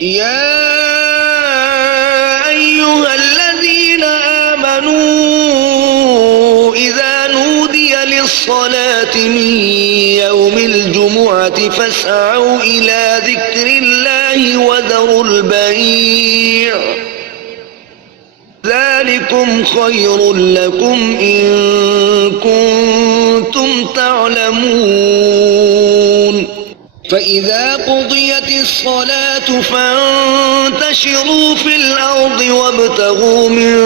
يا أيها الذين آمنوا إذا نودي للصلاة من يوم الجمعة فاسعوا إلى ذكر الله وذروا البيع ذلكم خير لكم إن كنتم تعلمون فإذا قضيت الصلاة فانتشروا في الأرض وابتغوا من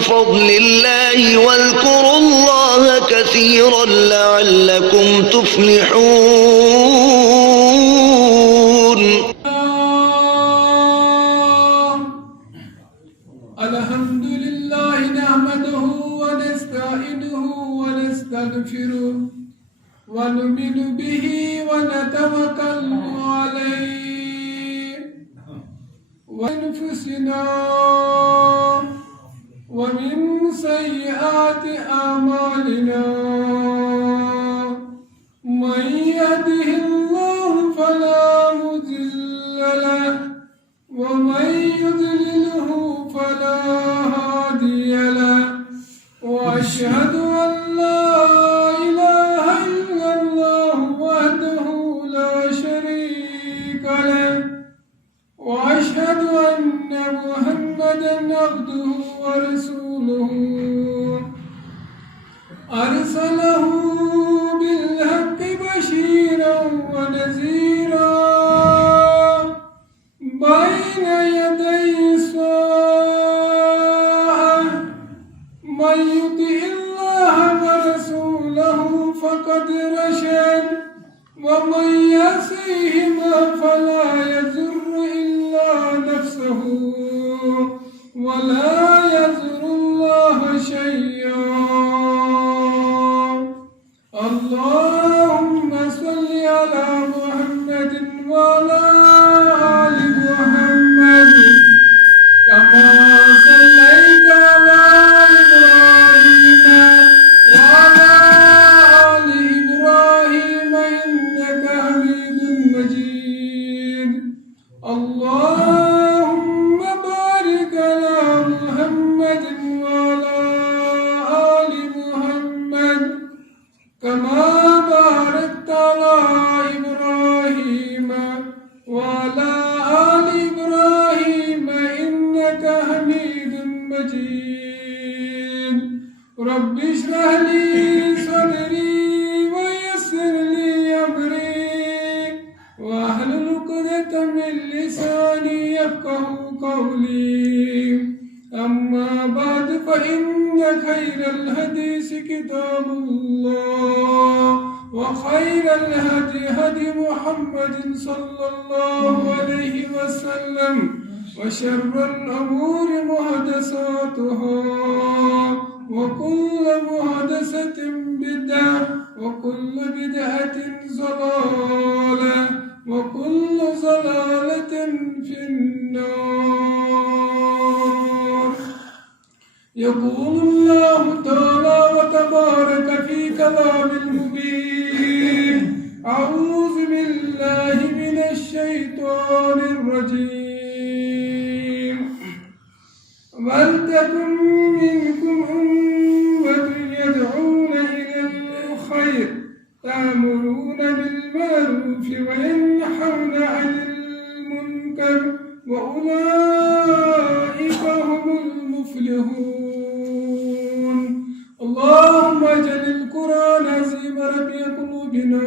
فضل الله واذكروا الله كثيرا لعلكم تفلحون. الحمد لله نحمده ونستعينه ونستغفره ونؤمن به ونتوكل عليه وأنفسنا ومن سيئات أعمالنا من يهده الله فلا مضل له ومن يضلله فلا هادي له وأشهد أن لا إله إلا الله وحده لا شريك له وأشهد أن محمدا عبده ورسوله أرسله بالحق بشيرا ونذيرا بين يدي الساعة من يطع الله ورسوله فقد رشد ومن يعصيهما فلا يضر إلا نفسه ولا يضر الله شيئا. اللهم صل على محمد وعلى آل محمد كما صليت على إبراهيم وعلى آل إبراهيم إنك حميد مجيد. اللهم بارك على محمد وعلى آل محمد كما باركت على إبراهيم وعلى آل إبراهيم إنك حميد مجيد. رب اشرح لي صدري ويسر لي أمري واحلل عقدة من لساني يفقهوا قولي. أما بعد فإن خير الحديث كتاب الله وخير الهدي هدي محمد صلى الله عليه وسلم وشر الأمور محدثاتها وكل محدثة بدعة وكل بدعة ضلالة وكل ضلالة في النار. يقول الله تعالى وتبارك في كلام المبين أعوذ بالله من الشيطان الرجيم ولتكن منكم أمة يدعون إلى الخير تأمرون بالمعروف وينهون عن المنكر وأولئك هم المفلحون. اللهم اجعل القرآن عظيم ربيع قلوبنا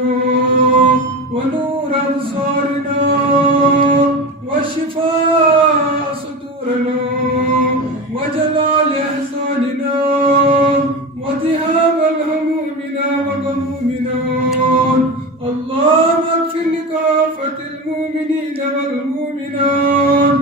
ونور أبصارنا وشفاء صدورنا وجلال أحزاننا وذهاب الهمومنا وغمومنا. اللهم اغفر لكافة المؤمنين والمؤمنات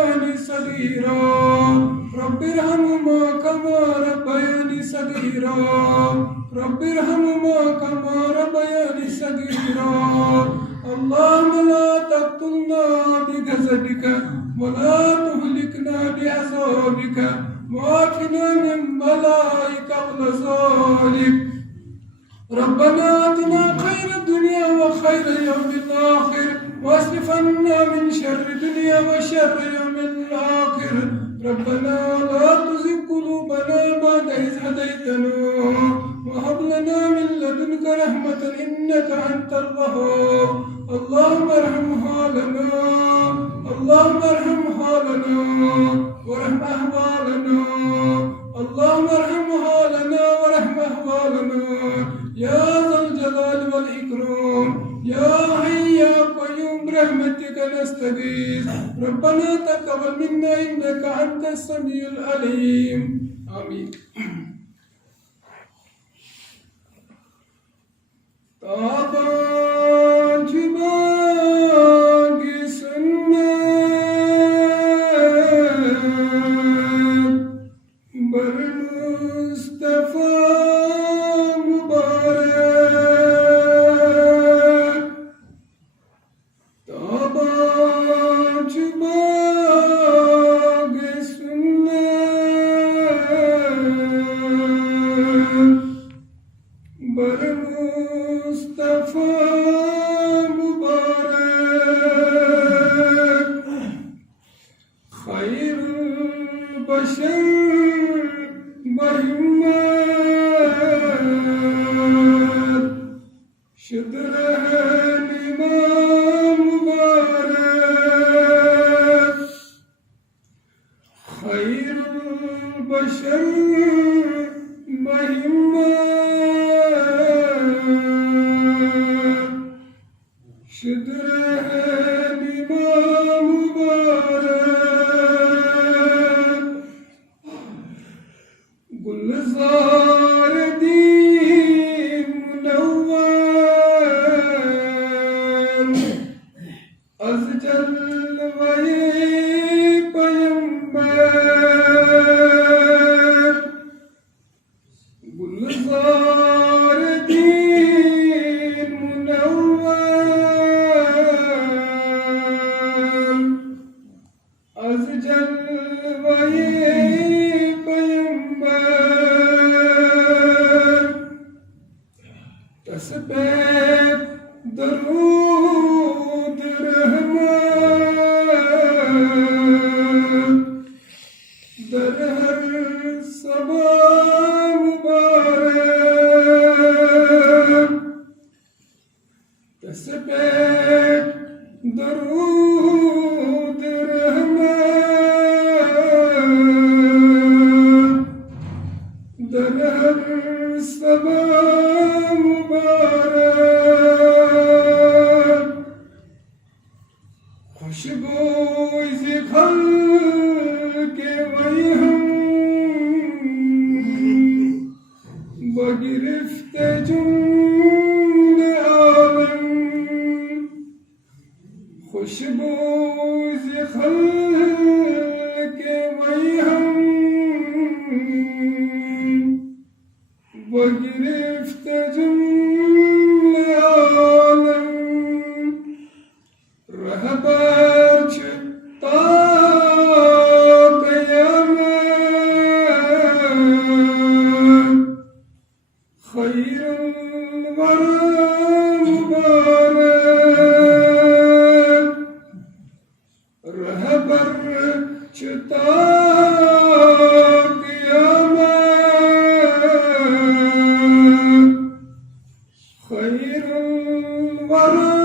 ربياني صغيرا رب ارحمهما كما ربياني صغيرا رب ارحمهما كما ربياني صغيرا اللهم لا تقتلنا بغضبك ولا تهلكنا بعذابك وعافنا من بلائك وغضبك ربنا آتنا خير الدنيا وخير يوم الآخر واصرف عنا من شر الدنيا وشر يوم الآخر ربنا لا تزغ قلوبنا بعد إذ هديتنا وهب لنا من لدنك رحمة إنك أنت الوهاب اللهم ارحم حالنا اللهم ارحم حالنا وارحم أحوالنا اللهم ارحم حالنا وارحم أحوالنا يا ذا الجلال والإكرام يا حي يا قيوم برحمتك نستغيث ربنا تقبل منا إنك أنت السميع العليم آمين تابان جباغي سنت بر مصطفى مبارك تابان جباغي سنت بر مصطفى مبارك خير البشر محمد شدره الإمام مبارك خير البشر محمد شدره الإمام مبارك گلزار دین منور از جلوہ پیمبر گلزار دین منور از جلوہ تسبیح درود رحمت در ہر صبح مبارک تسبیح درود رحمت در ہر صبح خوشبوئی ز خلق وی ہم بگرفت جمله عالم خوشبوئی ز خلق وی ہم بگرفت جمله عالم رهبر تا قیامت خیر الورى مبارک رهبر تا قیامت خیر الورى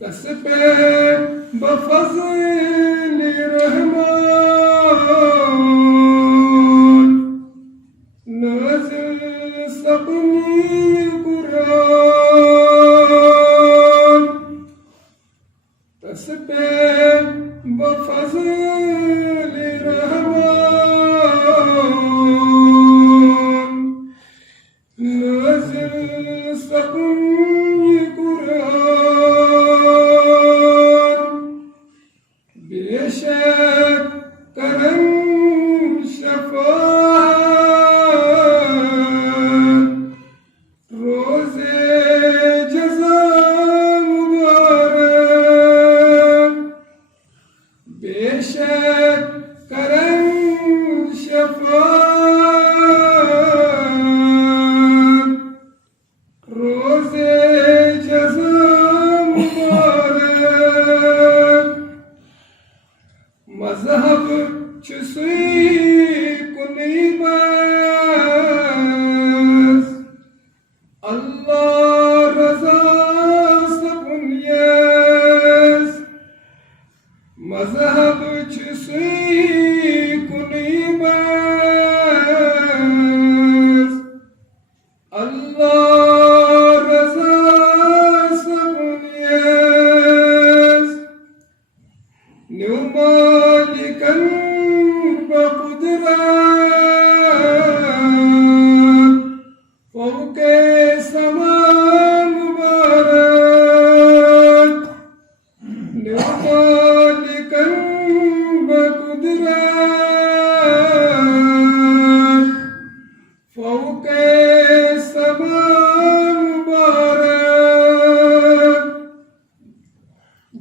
تسبیح بفضل رحمان نازل سقنی قرآن تسبیح بفضل رحمان نازل سقنی قرآن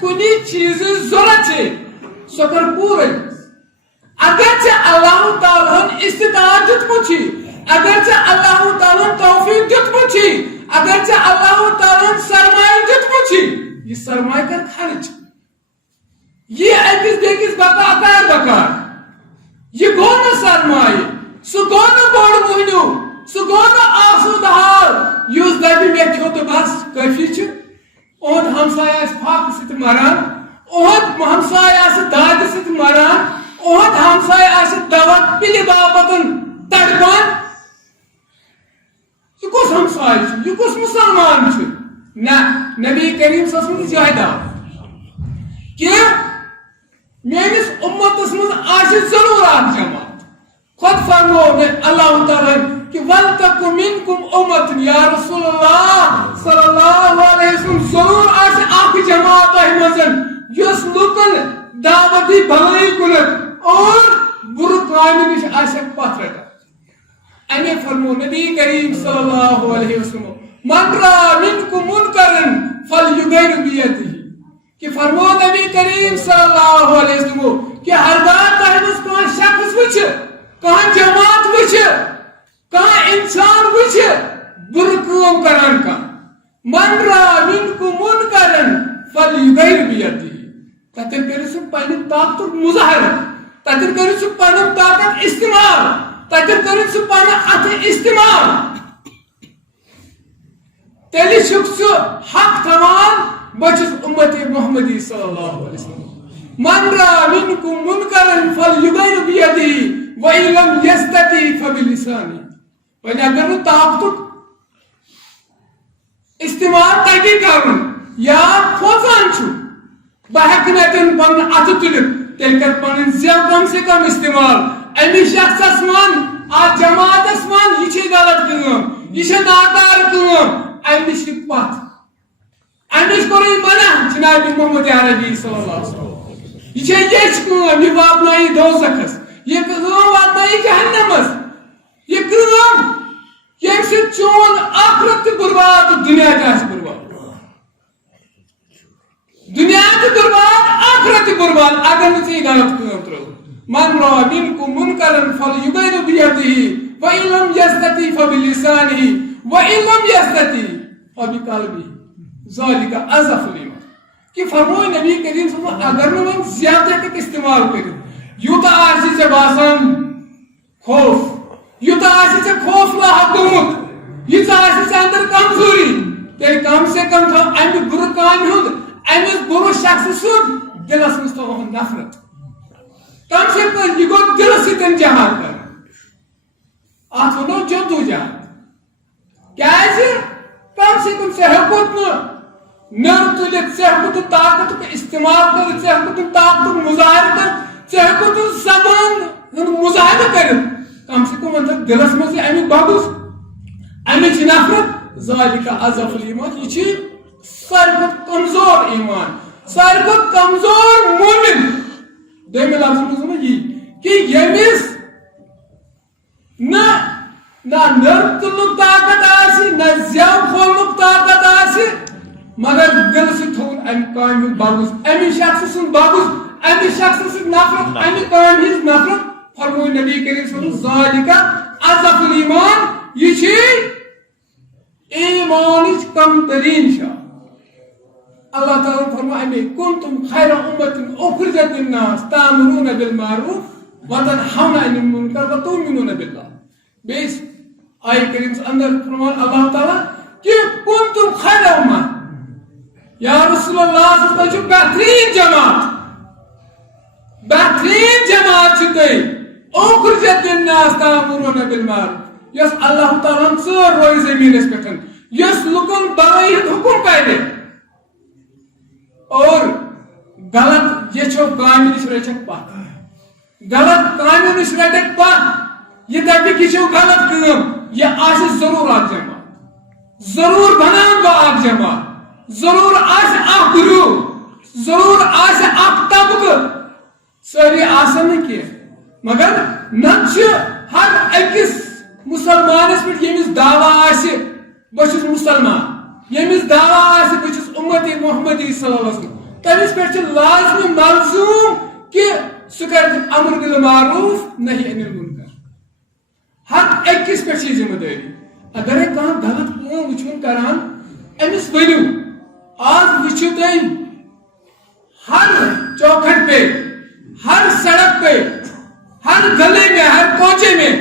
کنی چیز ضرورت ہے سو کر پورے اگرچہ اللہ تعالیٰ استطاعت دیتمت اگرچہ اللہ تعالیٰ توفیق دیتمت اگرچہ اللہ تعالیٰ سرمایہ دیتمت یہ سرمایہ کر خرچ یہ اکس بیکس بکار یہ گو نا سرمایہ سہ گو نا بوڑ مہنیو سہ گو نا آسود حال یس دبی مے کھیو تو بس کافی چھ اہد ہمسایہ پھاک ست مران اہد ہمسایہ داد ست مران اہد ہمسایہ دوا پلہِ باپتن تڑپان یہ کس ہمسایہ یہ کس مسلمان نہ نبی کریم صلی اللہ علیہ وسلم جائدہ کہ میانس امتس من آسہِ ضرور اکھ جماعت خود فرمو اللہ تعالیٰ کہ وَلْتَكُ مِنْكُمْ أُمَّةٌ یا رسول اللہ صلی اللہ علیہ وسلم ضرور آسہِ اکھ جماعت تۄہہِ منٛز یۄس لُکن دعوتی بھلائی کنت اور برٕ کامہِ نِش آسٮ۪کھ پتھ رٹان امی فرمو نبی کریم صلی اللہ علیہ وسلم من را منکم منکرن فلیغیر بیدہ کہ فرمو نبی کریم صلی اللہ علیہ وسلم کہ ہرگاہ تۄہہِ منٛز کانٛہہ شخص وٕچھِ کانٛہہ جماعت وٕچھِ کانٛہہ انسان وٕچھِ برٕ کٲم کران کانٛہہ من را منکم منکرن فلیغیر بیدہ تتن کٔرِو سُہ پننہِ طاقتُک مظاہرٕ تتن کٔرِو سُہ پنُن طاقت استعمال تتن کٔرِو سُہ پنُن اَتھٕ استعمال تیٚلہِ چھُکھ ژٕ حق تھاوان بہٕ چھُس اُمتی محمدی صلی اللہ علیہ وسلم من را منکم منکرن فلیغیر بیدہ وَإِن لَمْ يَسْتَطِعْ فَبِلِسَانِهِ وۄنۍ اگر نہٕ طاقتُک استعمال تگی کرُن یا کھوژان چھُ بہٕ ہٮ۪کہٕ نہٕ اَتٮ۪ن پنُن اَتھٕ تُلِتھ تیٚلہِ کر پنٕنۍ زٮ۪و کم سے کم استعمال أمس شخصس من ات جماعتس من یہ غلط کٲم یہ ناکار کٲم أمس پتھ أمس کوٚر منع جناب محمد عربی صلی اللہ علیہ وسلم یہ یچ کٲم یہ واتنایہِ دوزخس یہ کٲم واتنایہِ جہنمس یہ کٲم ییٚمہِ سۭتۍ چون آخرت تہِ برباد تہٕ دنیا تہِ آسہِ برباد دنیا تہِ برباد آخرت تہِ برباد اگر نہٕ ژےٚ غلط کٲم ترٲو من را منکم منکرن فلیغیر بیدہ وإن لم یستطع فبلسانہ وإن لم یستطع فبقلبہ ذالک اضعف الایمان کہ فرموے نبی کریم صلی اللہ علیہ وسلم اگر نہ وۄنۍ زیادٕ ہیٚککھ استعمال کٔرِتھ یوٗتاہ آسہِ ژےٚ باسان خوف یوٗتاہ آسہِ ژےٚ خوف لاحق گوٚمُت ییٖژاہ آسہِ ژےٚ اندر کمزوری تیٚلہِ کم سے کم تھاو امہِ بُرٕ کامہِ ہُنٛد أمس بُرٕ شخص سُنٛد دلس منٛز تھاوہن نفرت کم سے کم یہ گو دل سۭتۍ جہاد کر اتھ ونو جدو جہاد کیازِ کم سے کم ژےٚ ہیوٚکُتھ نہٕ تُلِتھ ژےٚ ہیوٚکُتھ نہٕ طاقتُک استعمال کٔرِتھ ژےٚ ہیوٚکُتھ نہٕ طاقتُک مظاہرٕ کٔرِتھ ژےٚ ہیوٚکُتھ نہٕ زبان ہُنٛد مظاہرٕ کٔرِتھ کم سے کم اندر دلس منٛز امیُک بغض امِچ نفرت ذالک اضعف الایمان یہ چھ ساروی کھۄتہٕ کمزور ایمان ساروی کھۄتہٕ کمزور مومن دوٚیمہِ لفظ منٛز یی کہ ییٚمِس نہ نٔر تُلنُک طاقت آسہِ نہ زٮ۪و کھولنُک طاقت آسہِ مگر دل سۭتۍ تھوٚوُن امہِ کامہِ ہُنٛد بغض امہِ شخصہٕ سُنٛد بغض امہِ شخصہٕ سۭتۍ نفرت امہِ کامہِ ہٕنٛز نفرت فرموے نبی کریم صلی اللہ علیہ وسلم ذالک اضعف الایمان یہ چھ ایمانٕچ کم ترین شان اللہ تعالیٰ فرمائے ہمیں کنتم خیر امت اخرجت للناس تامرون بالمعروف وتنہون عن المنکر وتؤمنون باللہ بیس آیہ کریم سے اندر فرمائے اللہ تعالیٰ کہ کنتم خیر امت یا رسول اللہ صلی اللہ علیہ وسلم بہترین جماعت چھتے اخرجت للناس تامرون بالمعروف یس اللہ تعالیٰ ژور روی زمین اس پٹھن یس لکن بڑائی حکم کرے اور غلط یہ چھو کامہِ نِش رٔٹِکھ پتھ غلط کامہِ نِش رٔٹِکھ پتھ یہ دپہِ یہ چھو غلط کٲم یہ آسہِ ضرور اکھ جماعت ضرور بناون بہٕ اکھ جماعت ضرور آسہِ اکھ گروہ ضرور آسہِ اکھ طبقہٕ سٲری آسن نہٕ کینٛہہ مگر نتہٕ چھُ ہر أکِس مسلمانس پٮ۪ٹھ ییٚمِس دعوا آسہِ بہٕ چھُس مسلمان ییٚمِس دعوا آسہِ بہٕ چھُس امت محمدی صلی اللہ علیہ وسلم تمس پہ لازمی ملزوم کہ سہ کر امر بالمعروف نہیں عن المنکر. ہر أکس پہ ذمہ داری. اگر کانٛہہ غلط کٲم وٕچھُن کران أمِس ؤنِو. آز وٕچھِو تُہۍ ہر چوکھٹ پہ, ہر سڑک پہ, ہر گلے میں, ہر کوچے میں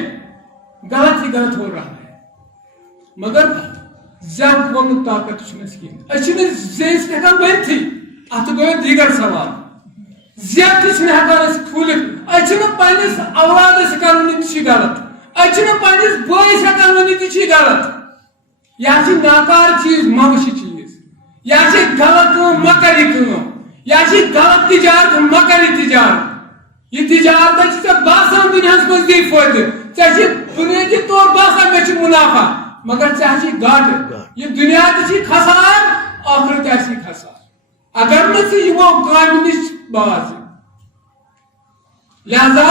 غلط ہی غلط ہو رہا ہے. مگر زیادہ بولنے طاقت چھنہ زیز ہیکان ورتھی. ات گوٚو دیگر سوال. زیادہ ہیکان کھولتھ. پنس اولادس ہیکان ونتھ یہ غلط. پنس بٲیس ہیکان ونتھ یہ غلط. یہ ناکار چیز مہ وٕچھ چیز. یہ غلط کٲم مہ کر یہ کٲم. یہ غلط تجارت مہ کر یہ تجارت. یہ تجارت ژےٚ باسان دنیاہس منٛز دی فٲیدٕ. ژےٚ بُنیٲدی طور باسان مےٚ چھُ مُنافع. مگر ژےٚ گاٹہٕ. یہ دنیا تہِ کھسان آخرت آسی کھسان. اگر نہٕ ژٕ یِمو کامہِ نِش باز. لہذا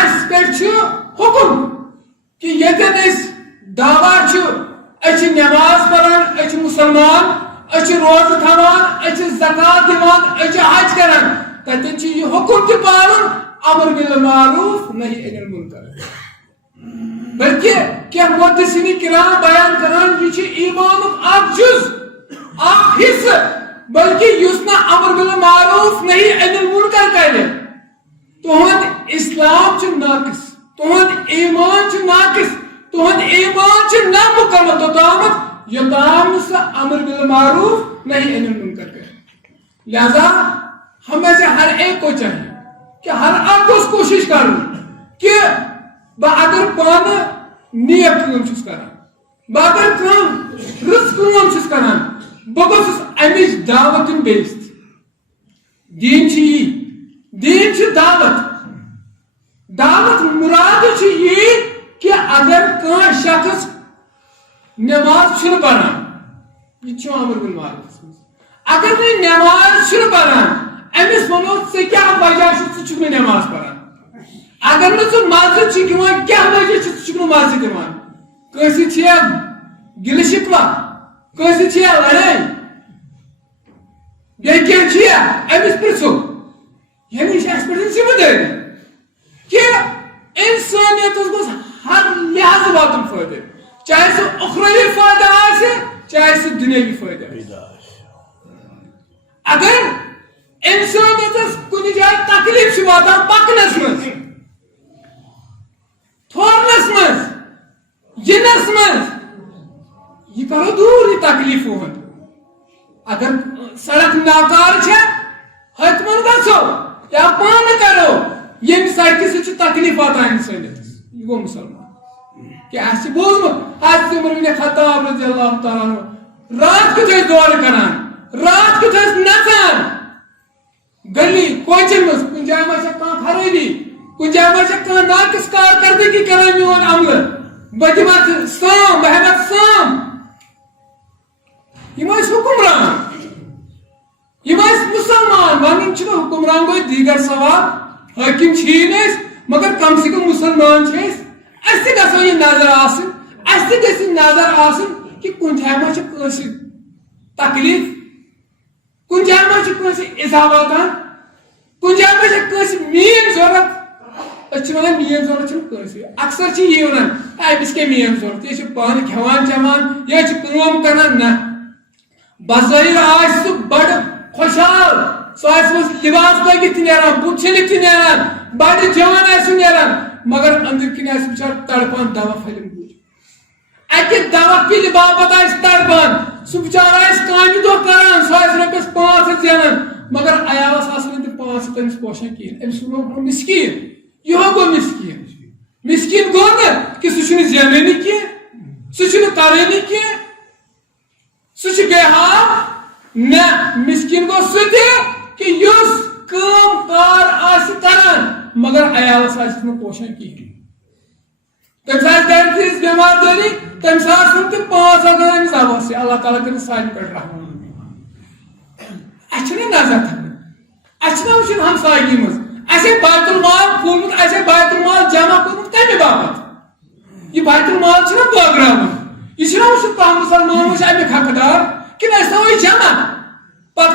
اس پٮ۪ٹھ چھُ حُکم کہ ییٚتٮ۪ن أسۍ دعوا چھُ أسۍ چھِ نٮ۪ماز پران, أسۍ چھِ مُسلمان, أسۍ چھِ روزٕ تھاوان, أسۍ چھِ زکات دِوان, أسۍ چھِ حج کران, تتٮ۪ن چھُ یہِ حُکم تہِ پالُن امر بالمعروف نہی عن المنکر. بلکہ کینٛہہ محدثین کرام بیان کران یہ چھُ ایمانُک اکھ جُز, اکھ حصہٕ. بلکہ یُس نہٕ امر بالمعروف نہی عن المنکر کرِ تہنٛد اسلام چھُ ناقص, تہنٛد ایمان چھُ ناقص, تہنٛد ایمان چھُ نامکمل توٚتامتھ یوٚتام سہ امر بالمعروف نہیں عن المنکر کرے. لہذا ہمیں سے ہر ایک کو چاہیے کہ ہر ایک کو کوشش کروں کہ بہ اگر پانہ نیک کٲم چھُس کران, بہ اگر کانٛہہ رٕژ کٲم چھُس کران, بہ گوٚژھُس امِچ دعوت دِیُن بیٚیِس تہِ. دیٖن چھُ یی, دیٖن چھُ دعوت. دعوت مراد چھُ یی کہ اگر کانٛہہ شخص نماز چھُنہٕ پران, یہ چھُ امر بالمعروف منٛز. اگر نہٕ نماز چھُنہٕ پران أمِس وَنو ژےٚ کیٛاہ وجہ چھُ ژٕ چھُکھ نہٕ نماز پران. اگر نہٕ ژٕ مسجد چھُکھ یِوان کیٛاہ وجہ چھُ ژٕ چھُکھ نہٕ مسجد یِوان. کٲنٛسہِ سۭتۍ چھےٚ گِلہٕ شِکوا, کٲنٛسہِ سۭتۍ چھےٚ لڑٲے, بیٚیہِ کینٛہہ چھےٚ أمِس پرٛژھو. یعنی یہِ چھِ اَسہِ پٮ۪ٹھ ذمہٕ دٲری کہ انسانیتس گوٚژھ ہر لحاظ واتُن فٲیدٕ, چاہے سُہ اُخروی فٲیدٕ آسہِ چاہے سُہ دُنیٲوی فٲیدٕ آسہِ. اگر انسانیتس کُنہِ جایہِ تکلیف چھُ واتان پکنس منٛز, تھورنس منٛز, یِنس منٛز, یہ کرو دوٗر یہِ تکلیف ہُنٛد. اگر سڑک ناکار چھےٚ ہتمن گژھو یا پانہٕ کرو ییٚمہِ سڑکہِ سۭتۍ چھُ تکلیف واتان انسانیتس, یہِ گوٚو مُسلمان. کہ اَسہِ چھُ بوٗزمُت حضرت عمر بن خطاب رضی اللہ تعالیٰ عنہ رات کیُتھ ٲسۍ دورٕ کران, رات کیُتھ ٲسۍ نژان گلی کوچن منٛز. کُنہِ جایہِ ما چھےٚ کانٛہہ خرٲبی, کُنہِ جایہِ ما چھےٚ کانٛہہ ناقص کارکردگی کران میون عملہٕ, بہٕ دِمہٕ سام, بہٕ ہٮ۪مہٕ سام. یِم ٲسۍ حُکمران, یِم ٲسۍ مُسلمان. وَنُن چھُنہٕ حُکمران گوٚو دیٖگر سوال, حٲکِم چھِی نہٕ أسۍ مگر کم سے کم مُسلمان چھِ أسۍ. اَسہِ تہِ گژھو یہِ نظر آسٕنۍ, اَسہِ تہِ گژھِ یہِ نظر آسٕنۍ کہ کُنہِ جایہِ ما چھِ کٲنٛسہِ تکلیف, کُنہِ جایہِ ما چھِ کٲنٛسہِ اِزا واتان, کُنہِ جایہِ ما چھِ کٲنٛسہِ میٲنۍ ضوٚرتھ. أسۍ چھِ وَنان میٲنۍ ضوٚرتھ چھِنہٕ کٲنٛسہِ. اکثر چھِ یی وَنان أمِس کیٛاہ میٲنۍ ضوٚرتھ, یہِ چھُ پانہٕ کھٮ۪وان چٮ۪وان, یہِ چھُ کٲم کران. نہ, بظٲہِر آسہِ سُہ بڑٕ خۄشحال, سُہ آسہِ منٛز لباس لٲگِتھ تہِ نیران, بُتھ چھٔلِتھ تہِ نیران, بڑٕ جوان آسہِ سُہ نیران, مگر أنٛدٕرۍ کِنۍ آسہِ بِچار تڑپان دوا پھٔلٮ۪ن موٗجوٗب. اکہِ دوا پِلہِ باپتھ آسہِ تڑپان. سُہ بِچار آسہِ کامہِ دۄہ کران, سُہ آسہِ رۄپیس 500 زینان, مگر عیالس آسن نہٕ تِم 500 أمِس پوشان کِہینۍ. أمِس ووٚنو مِسکیٖن. یِہو گوٚو مِسکیٖن. مِسکیٖن گوٚو نہٕ کہِ سُہ چھُنہٕ زینٲنی کینٛہہ, سُہ چھُنہٕ کرٲنی کینٛہہ, سُہ چھُ بے حال. نہ, مِسکیٖن گوٚو سُہ تہِ کہ یُس کٲم کار آسہِ کران مگر عیالس آسہِ نہٕ پوشان کِہینۍ. تٔمِس آسہِ گرِ تھٲیِتھ بٮ۪مار دٲری, تٔمِس آسن تِم 500 دِوان أمِس اَوَسٕے. اللہ تعالیٰ کٔرِنۍ سانہِ پٮ۪ٹھ رحم. اَسہِ چھِنہ نظر تھاوٕنۍ, اَسہِ چھِنہ وٕچھُن ہمسایگی منٛز. اَسے بیت المال کھوٗلمُت, اَسے بیت المال جمع کوٚرمُت کَمہِ باپتھ. یہِ بیت المال چھُنہ بٲگراوُن, یہِ چھُنہ وٕچھُن کانٛہہ مُسلمان چھُ اَمیُک حقدار کِنہٕ أسۍ تھاوو یہِ جمع.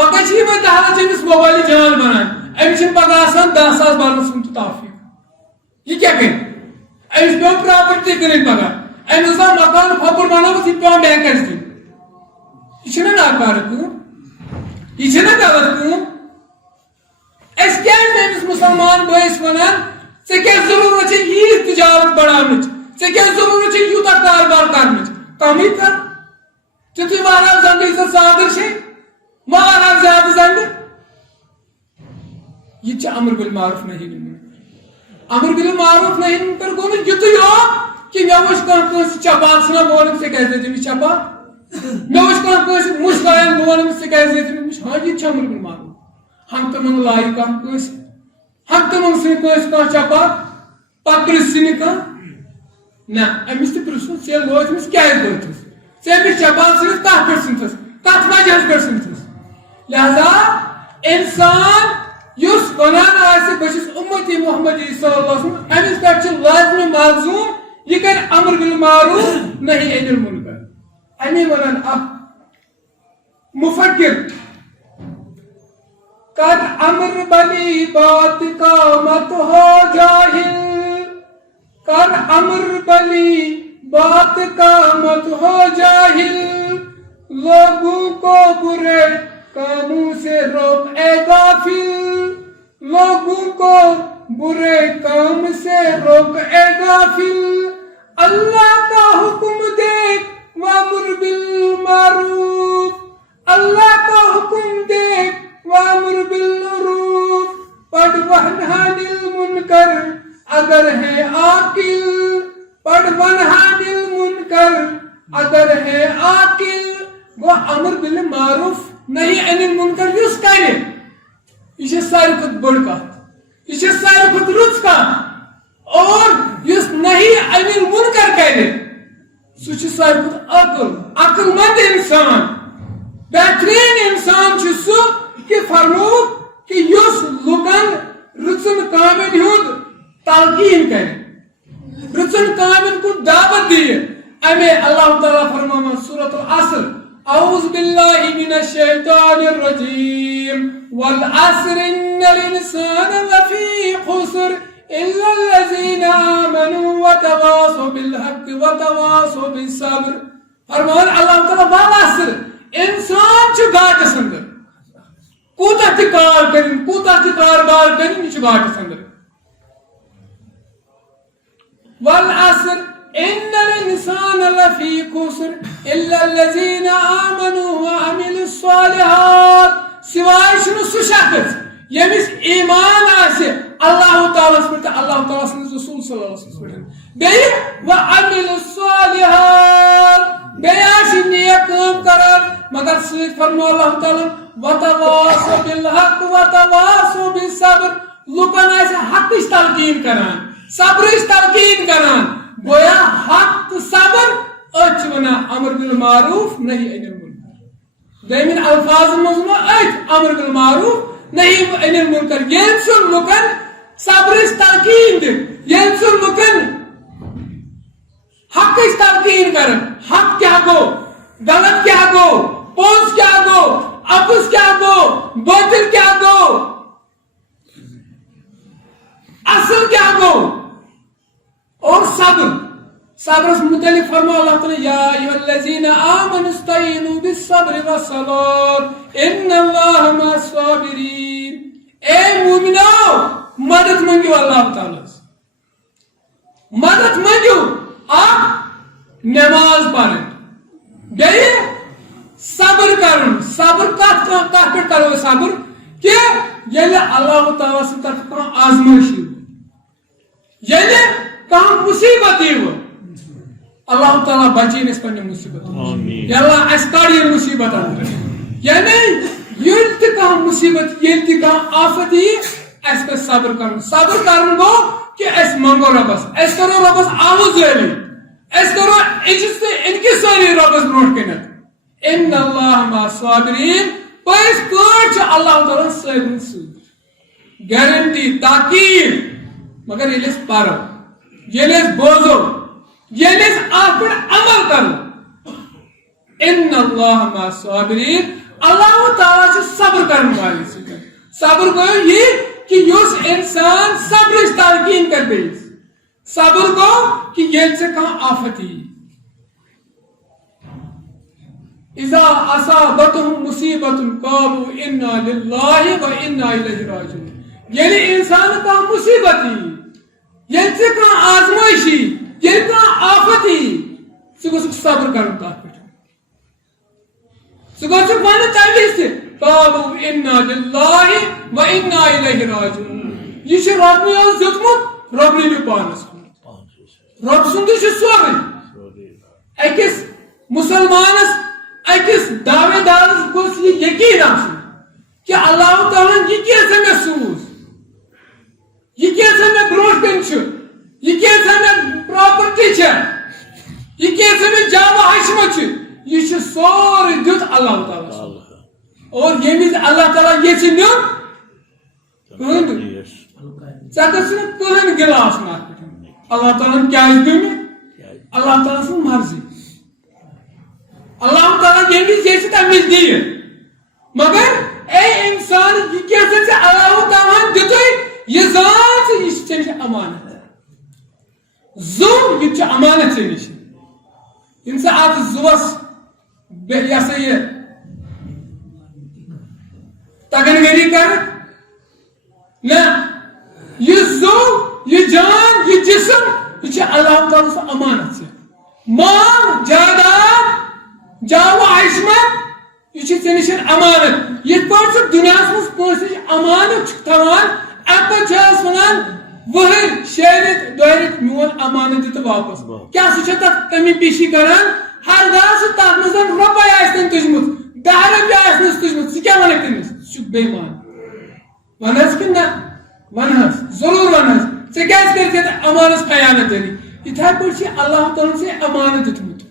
پکا چھ یہ دہلت امس موبائل جان بنان امس پگہ آسان 10,000 برن توفیق یہ کیا کر امس پہ پراپرٹی کن پگہ امس مکان پھپر بنوس یہ پہ بینکس دن یہ ناکار کم یہ غلط کم اس کیا امس مسلمان بھائیس ونان ژے کیا ضرورت ہے یہ تجارت بڑھانچ ژے کیا ضرورت ہے یوتہ کاروبار کرنچ کمی کر تھی واریاہ زندگی سے صادر سے واریاہ زیادہ زندہ یہ امر بالمعروف نہیں منکر امر بالمعروف نہیں منکر گو یت یوت کہ مے وچ کانس چپات سنا بولم سے کہہ دیتے می چپات مے وچ کانس مشکایان بولم سے کہہ دیتے می ہاں یہ امر بالمعروف ہم تمن لائی کانس ہم تمن سے کانس چپات پکرس سن کا نہ امس تہ پرسن سے لوج مس کیا کرتس سے بھی چپات سے کت پہ سنتس کت وجہ پہ سنتس لہذا انسان یس ونان آسہ بچس امتی محمدی صلی اللہ علیہ وسلم امس پہ لازم معلوم یہ کر امر بالمعروف نہیں عن المنکر امی ونان اخ مفکر کر امر بلی بات کا مت ہو جاہل کر امر بلی بات کا مت ہو جاہل لوگوں کو برے کاموں سے روک اے غافل لوگوں کو برے کام سے روک اے غافل اللہ کا حکم دیکھ وامر بالمعروف اللہ کا حکم دیکھ وامر بالمعروف پڑھ ونہا عن المنکر اگر ہے عاقل پڑھ ونہا عن المنکر اگر ہے عاقل وہ امر بالمعروف نہیں عن المنکر یس کرے یہ ساری کھت بڑ کت یہ ساری کھت رچ کت اور یس نہیں عن المنکر کرے سہ ساری کھت عقل مند انسان بہترین انسان سہ کہ فرمو کہ یس لکن رچن کامن ہند تلقین کرے رچن کامن کو دعوت دیے امی اللہ تعالیٰ فرمانا سورۃ العصر اعوذ باللہ من الشیطان الرجیم والعصر ان الانسان لفی خسر الا الذین آمنوا وتواصوا بالحق وتواصوا بالصبر فرمان اللہ تعالیٰ والعصر انسان چھ گاٹس اندر کوتاہ تہ کار کرن کوتاہ تہ کاربار کرن یہ چھ گاٹس اندر والعصر ان الانسان لفی خسر الا الذین آمنوا وعملوا الصالحات سوائے شنو سہ شخص یمس ایمان آسہ اللہ تعالیٰ پہ اللہ تعالیٰ سندس رسول صلی اللہ علیہ وسلم بیٚیہِ وعملوا الصالحات بیٚیہِ آسہِ نیک کٲم کران مگر سۭتۍ فرمو اللہ تعالیٰ وتواصوا بالحق وتواصوا بالصبر لُکن آسہِ حقٕچ تلقین کران صبرٕچ تلقین کران گویا حق تو صبر اچ ونا امر بالمعروف نہیں عن المنکر دیمن الفاظ مزما اچ امر بالمعروف نہیں عن المنکر یہ سن لکن صبرٕچ تلقین دن یہ سن لکن حقٕچ تلقین کرن حق کیا گو غلط کیا گو پوز کیا گو اپس کیا گو باطل کیا گو اصل کیا گو اور صبر صبر متعلق فرما اللہ تعالی یا ایھا الذین آمنوا استعینوا بالصبر والصلاۃ ان اللہ مع الصابرین اے مومنو مدد مانگو اللہ تعالی مدد مانگو آپ نماز پڑھیں بیٚیہِ صبر کرن صبر کت پہ کرو صبر کہ ییٚلہِ اللہ تعالیٰ سٕنٛدِ طرفہٕ کانٛہہ آزمٲیش ییٚلہِ کانٛہہ مصیبت یِوٕ اللہ تعالیٰ بچین اس پنہ مصیبت اللہ اس کڑ یہ مصیبت اندر یعنی ییٚلہِ تہِ کانٛہہ مصیبت ییٚلہِ تہِ کانٛہہ آفت یی اس پہ صبر کرن گو کہ اس منگو ربس اس کرو ربس آوزٲری اس کرو عجز تہ انکساری ربس برونٛٹھ کنت ان اللہ مع الصابرین پٔزۍ پٲٹھۍ چھُ اللہ تعالیٰ صٲبرن سۭتۍ گارنٹی تاکید مگر ییٚلہِ أسۍ پرو ییٚلہِ أسۍ بوزو ییٚلہِ أسۍ اتھ پٮ۪ٹھ عمل کرو ان اللہ مع الصابرین اللہ تعالیٰ چھُ صبر کرن والے سۭتۍ صبر گوٚو یہِ کہ یُس انسان صبرٕچ تلقیٖن کر بیٚیِس صبر گوٚو کہ ییٚلہِ ژےٚ کانٛہہ آفت یی اذا اصابتهم مصیبت قالوا انا للہ و انا الیہ راجعون ییٚلہِ انسان کانٛہہ مصیبت یی ییٚلہِ ژےٚ کانٛہہ آزمٲیش یی ییٚلہِ کانٛہہ آفت یی ژٕ گوٚژھُکھ صبر کرُن تتھ پٮ۪ٹھ ژٕ گوٚژھُکھ ونُن تمہِ وِزِ تہِ قالوا انا للہ و انا الیہ راجعون یہ چھُ رۄبنٕے اوس دیُتمُت رۄبنٕے نیوٗ پانس کُن رۄب سُنٛدُے چھُ سورُے أکِس مُسلمانس أکِس دعوے دارس گوٚژھ یہِ یقیٖن آسُن کہ اللہ تعالیٰ یہ کیسے مےٚ سوٗز یہ کیسے مےٚ برونٛٹھ کَنہِ چھُ یہ کیسے مےٚ پراپرٹی چھےٚ یہ کیسے مےٚ جامہ ہشمہٕ چھُ یہ چھُ سورُے دیُت اللہ تعالیٰ اور ییٚمہِ وِزِ اللہ تعالیٰ یژھِ نیُن کٕہٕنۍ ژےٚ گژھِ نہٕ کٕہٕنۍ گِلہٕ آسُن اتھ پٮ۪ٹھ اللہ تعالیٰ کیازِ دیُت مےٚ اللہ تعالیٰ سٕنٛز مرضی اللہ تعالیٰ ییٚمہِ وِزِ یژھِ تمہِ وِزِ دِیہِ مگر اے انسان یہ کیسے سے اللہ تعالیٰ دیتے یہ ذات سے یہ چیز امانت زو یہ چھ امانت سے نش انسان آج زوس یا سے یہ تگن گری کر نہ یہ زو یہ جان یہ جسم یہ چھ اللہ تعالیٰ سے امانت سے مال جائیداد جاو عشمت یہ ژےٚ نِش امانت یِتھ پٲٹھۍ ژٕ دُنیاہس منٛز کٲنٛسہِ نِش امانت چھُکھ تھاوان اَمہِ پتہٕ چھِ أسۍ وَنان ؤہٕرۍ شیٚیہِ رٮ۪تۍ دۄیہِ رٮ۪تۍ میون امانت دِ تہٕ واپس کیٛاہ سُہ چھا تتھ کمی پیشی کران ہرگاہ سُہ تتھ منٛز رۄپے آسہِ تٔمۍ تُجمٕژ 10 رۄپیہِ آسنَس تُجمٕژ ژٕ کیٛاہ وَنکھ تٔمِس ژٕ چھُکھ بے ایمان ون حظ کِنہٕ نہ ون حظ ضروٗر ون حظ ژےٚ کیٛازِ کٔرِتھ یتھ امانس خیانت دٲری یِتھے پٲٹھۍ چھِ اللہ تعالیٰ ژےٚ امانت دیُتمُت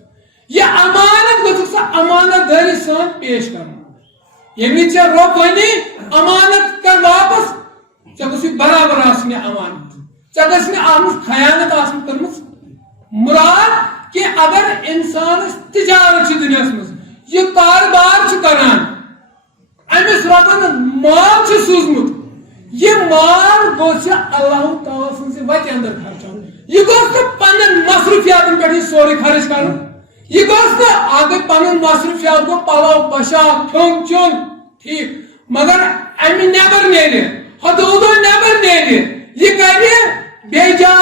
یہ امانت گژھُکھ سا امانت دٲری سان پیش کرُن ییٚمہِ وِزِ ژےٚ رۄب وَنہِ امانت کر واپس ژےٚ گوٚژھُے برابر آسُن یہِ امانت ژےٚ گژھِ نہٕ اتھ منٛز خیانت آسٕنۍ کٔرمٕژ مراد کہ اگر انسانس تجارت چھِ دُنیاہس منٛز یہِ کاربار چھُ کران أمِس رۄبن مال چھُ سوٗزمُت یہِ مال گوٚژھ اللہ تعالیٰ سٕنٛزِ وتہِ انٛدر خرچاوُن یہِ گوٚژھ نہٕ پننٮ۪ن مصروفیاتن پٮ۪ٹھ یہِ سورُے خرٕچ کرُن یہ گوٚژھ نہٕ اگر پنُن مصروفیات گوٚو پلو پۄشاک کھیوٚن چیوٚن ٹھیٖک مگر امہِ نٮ۪بر نیرِ حدوٗدو نٮ۪بر نیرِ یہِ کرِ بے جا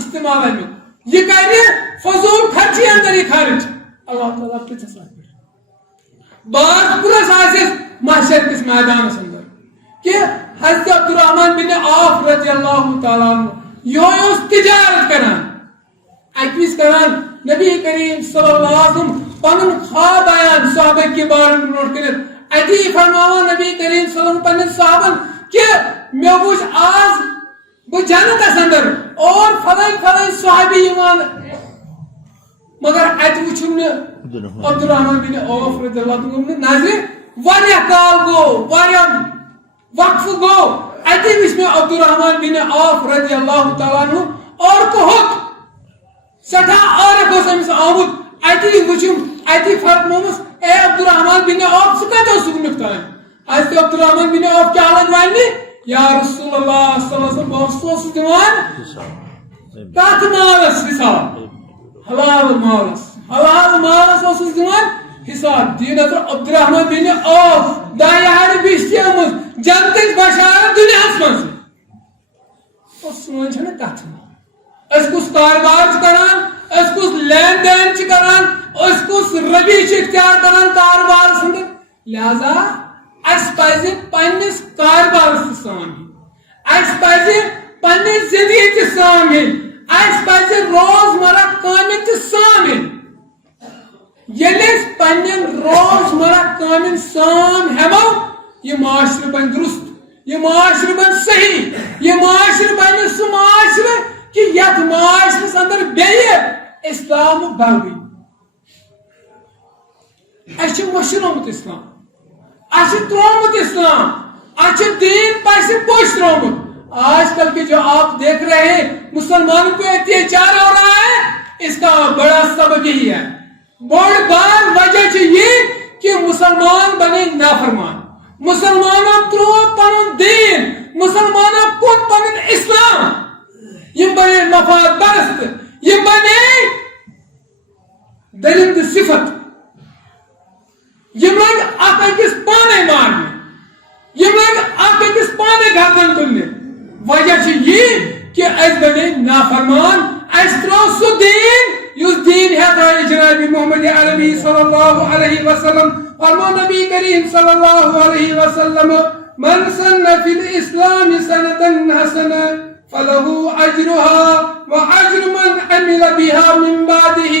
استعمال امیُک یہ کرِ فضوٗل خرچی اندر یہ خرچ اللہ تعالیٰ پرٛژھس اتھ پٮ۪ٹھ باز پُرس آسٮ۪س محشر کِس میدانس اندر کہ حضرت عبدالرحمن بن عوف رضی اللہ تعالیٰ عنہ یہوے اوس تجارت کران اکہِ وِزِ کران نبی کریم صلی اللہ علیہ وسلم پنن خواب بیان صحابہ کے بارے میں نوٹ کرت اتی فرماوان نبی کریم صلی اللہ علیہ وسلم پنن صحابن کہ مے وچھ آز بہ جنتس اندر اور فلاں صحابی یوان مگر ات وچھم نہ عبدالرحمن بن عوف رضی اللہ عنہ نظر واریاہ کال گو واریاہ وقف گو اتی وچھ میں عبدالرحمن بن عوف رضی اللہ تعالیٰ عنہ اور کہت سٹھا عارف اوس أمِس آمُت اتی وٕچھُم اتی فرمومُس اے عبدالرحمن بن عوف ژٕ کتہِ اوسُکھ وٕنیُک تام حضرت عبدالرحمن بن عوف کیٛاہ لگ وننہِ یا رسول اللہ صلی اللہ علیہ وسلم بہٕ اوسُس دِوان کتھ مالس حساب حلال مالس اوسُس دِوان حساب دی نظر عبدالرحمن بن عوف دایہِ بِشتیمٕژ جنتٕچ بشارت دُنیاہس منٛز اور سون چھنہٕ کتھ اس کس کاروبار کران اس کس لین دین کران اس کس رویش اختیار کران کاروبار سندر لہذا اس پزِ پننس کاروبارس سان اس پزِ پننس زندگی سان اس پزِ روزمرہ کامن تہِ سان ییٚلہِ أسۍ پننٮ۪ن روزمرہ کامن سان ہٮ۪مو یہِ معاشرٕ بنہِ درست یہِ معاشرٕ بنہِ صحیح یہِ معاشرٕ بنہِ سُہ معاشرٕ کہ یتھ معاشرس اندر بیٚیہِ اسلام بلوی اَسہِ چھُ مٔشرٲومُت اسلام اَسہِ چھُ ترٛوومُت اسلام اَسہِ چھُ دین پَسہِ پوٚش ترٛوومُت آج کل کے جو آپ دیکھ رہے ہیں مسلمانوں پہ اتیاچار ہو رہا ہے اس کا بڑا سبب یہی ہے بڑ بار وجہ یہ کہ مسلمان بنے نافرمان، مسلمانوں ترو پن دین، مسلمانوں کن پن اسلام، یہ بنے مفاد پرست، یہ بنے دلند صفت، یہ لوگ اک أکس پانے مارنے، یہ لوگ اک أکس پانے گردن تلنے. وجہ یہ کہ اس بنے نافرمان، اس ترو سو دین یس دین ہے جناب محمد عربی صلی اللہ علیہ وسلم. فرمو نبی کریم صلی اللہ علیہ وسلم من سن فی الاسلام سنة حسنة فله اجرها واجر من عمل بها من بعده.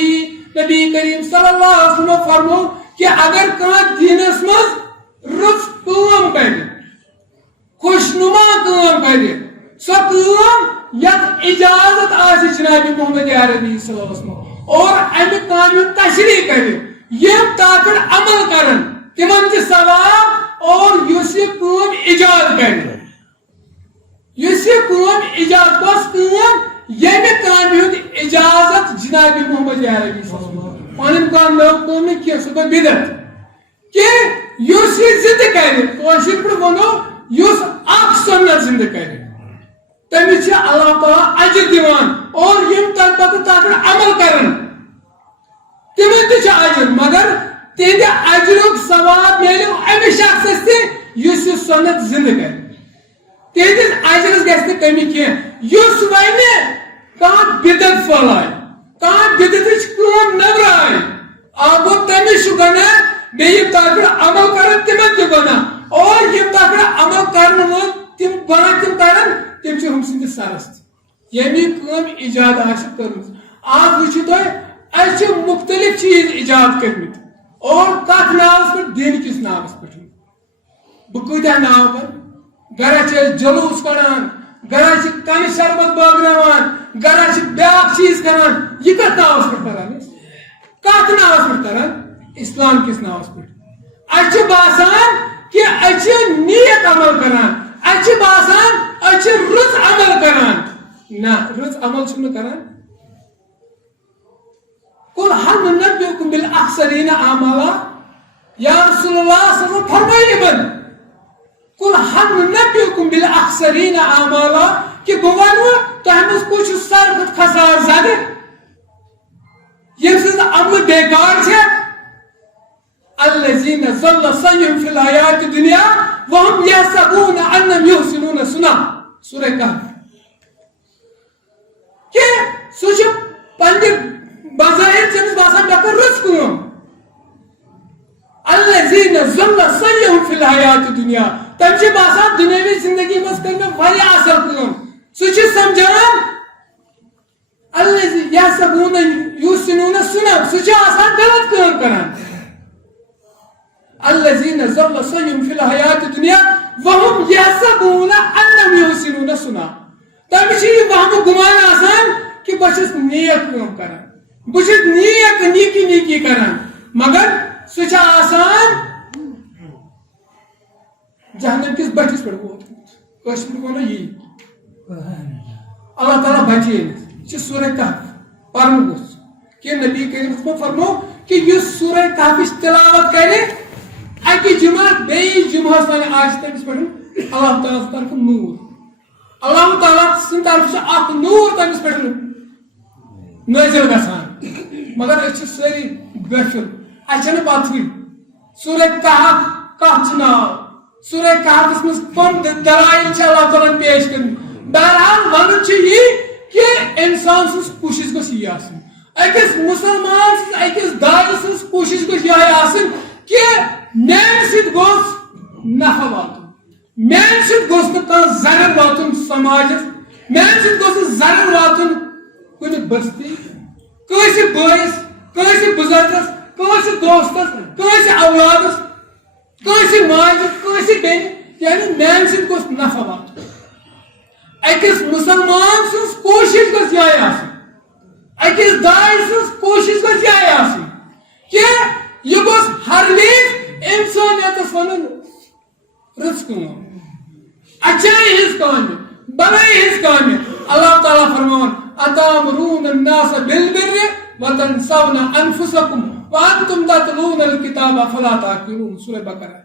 نبی کریم صلی اللہ علیہ وسلم فرمو کہ اگر کان دینس مز رف کام کرے، خوشنما کام کرے، سو کام یت اجازت آسی جناب محمد عربی صلی اللہ علیہ وسلم اور امی کام تشریح کرے، یم تاکر عمل کرن تمن چھ ثواب اور یس کام ایجاد کرے، یس کام ایجاد کس کام یمی کام ہند اجازت جناب محمد عربی صلی اللہ علیہ وسلم پنن کام نو کام کی سو بدعت کہ یس زندہ کرے، کوشش پر ونو یس اک سنت زندہ کرے تمس اللہ تعالیٰ اجر دیوان اور یم تم پتہ تاکر عمل کرن تمن تہ اجر، مگر تہندِ اجرک ثواب میلو امہ شخص تہ یس یہ سنت زندہ کر. تہندس اجرس گژھِ نہٕ کمی کینٛہہ. یس وَنہِ کانٛہہ بدعت پھٔہلایہِ، کانٛہہ بدعتٕچ کٲم نٔوراوِ، گوٚو تٔمِس چھُ گۄناہ، بیٚیہِ یِم تتھ پٮ۪ٹھ عمل کرن تِمن تہِ گۄناہ، اور یِم تتھ پٮ۪ٹھ عمل کرن وٲلۍ تِم گۄناہ تِم کرن تِم چھِ ہُم سٕنٛدِس سرس تہِ ییٚمہِ کٲم ایجاد آسہِ کٔرمٕژ. آز وٕچھِو تُہۍ اس چھِ مختلف چیز ایجاد کٔرمٕتۍ اور کتھ ناوس پٮ۪ٹھ دیٖنہٕ کِس ناوس پٮ۪ٹھ. بہٕ کۭتیاہ ناو ونہٕ؟ گرا چھِ أسۍ جلوٗس کڑان، گرا چھِ کمہِ شربت بٲگراوان، گرا چھِ بیاکھ چیز کران. یہ کتھ ناوس پٮ۪ٹھ کران أسۍ؟ کتھ ناوس پٮ۪ٹھ کران؟ اسلام کِس ناوس پٮ۪ٹھ. اس چھُ باسان کہ اس چھِ نیک عمل کران، اس چھُ باسان اس چھِ رٕژ عمل کران. نہ، رٕژ عمل چھُنہٕ کران. قل هل ننبئكم بالاخسرين اعمالا. یا رسول اللہ صلی اللہ علیہ وسلم فرمائیے قل هل ننبئكم بالاخسرين اعمالا کہ بہ ونو تۄہہِ منٛز کُس چھُ ساروی کھۄتہٕ خسار زدٕ، ییٚمہِ سٕنٛز عملہٕ بیکار چھےٚ. الذين ضل سعيهم في الحياة الدنيا وهم يحسبون انهم يحسنون صنعا. سورہ کہف. کہ سُہ چھُ پننہِ بظاہر تٔمِس باسان مےٚ کٔر رٕژ کٲم. الذين ضل سعيهم في الحياة الدنيا تٔمِس چھُ باسان دُنیاوی زندگی منٛز کٔر مےٚ واریاہ اصل کٲم. سُہ چھُ سمجھان الذين يحسبون يحسنون صنعا، سُہ چھُ آسان غلط کٲم کران. الذين ضل سعيهم في الحياة الدنيا وهم يحسبون انهم يحسنون صنعا. تٔمِس چھُ یہِ وہمہٕ گُمان آسان کہ بہٕ چھُس نیک کٲم کران، بہٕ چھُس نیک نیکی نیکی کران، مگر سُہ چھُ آسان جہنم کِس بٹھس پٮ۪ٹھ ووتمُت. کٲشِر پٲٹھۍ وَنو یی. اللہ تعالیٰ بچٲیِن. یہِ چھِ سورہ کہف پرُن گوٚژھ کہ نبی کریم صلی فرمو کہ یُس سورہ کہفٕچ تلاوت کرِ اکہِ جمعہ بیٚیہِ جمعہس تانۍ آسہِ تٔمِس پٮ۪ٹھ اللہ تعالیٰ سٕنٛدِ طرفہٕ نوٗر. اللہ تعالیٰ سٕنٛدِ طرفہٕ چھُ اکھ نوٗر تٔمِس پٮ۪ٹھ نٲزِل گژھان. مگر أسۍ چھِ سٲری غٲفِل، اَسہِ چھنہٕ پتہٕے سورہ کہف کتھ چھُ ناو، سورہ کہفس منٛز کم دلائل چھِ اللہ تعالیٰ پیش کٔرمٕتۍ. بہرحال ونُن چھُ یی کہ انسان سٕنٛز کوٗشش گٔژھ یی آسٕنۍ، أکِس مُسلمان سٕنٛز أکِس داعی سٕنٛز کوٗشش گٔژھ یِہے آسٕنۍ کہ میانہِ سۭتۍ گوٚژھ نفع واتُن، میانہِ سۭتۍ گوٚژھ نہٕ کانٛہہ زرر واتُن سماجس، میانہِ سۭتۍ گوٚژھ نہٕ زرر واتُن کُنہِ بستی، کٲنٛسہِ بٲیِس، کٲنٛسہِ بُزرگس، کٲنٛسہِ دوستس، کٲنٛسہِ اولادس، کٲنٛسہِ ماجہِ، کٲنٛسہِ بیٚنہِ. یعنی میانہِ سۭتۍ گوٚژھ نفع واتُن. أکِس مُسلمان سٕنٛز کوٗشش گٔژھ یِہے آسٕنۍ، أکِس داعی سٕنٛز کوٗشش گٔژھ یِہے آسٕنۍ کہ یہِ گوٚژھ ہر وِزِ اِنسٲنیتس ونُن رٕژ کٲم، اچھائی ہٕنٛز کامہِ، بھلٲیی ہٕنٛز کامہِ. اللہ تعالیٰ فرماوان اتامرون الناس بالبر وتنسون انفسکم وَأَنْتُمْ تَتْلُونَ الْكِتَابَ فَلَا تَعْقِلُونَ سورہ بقرہ.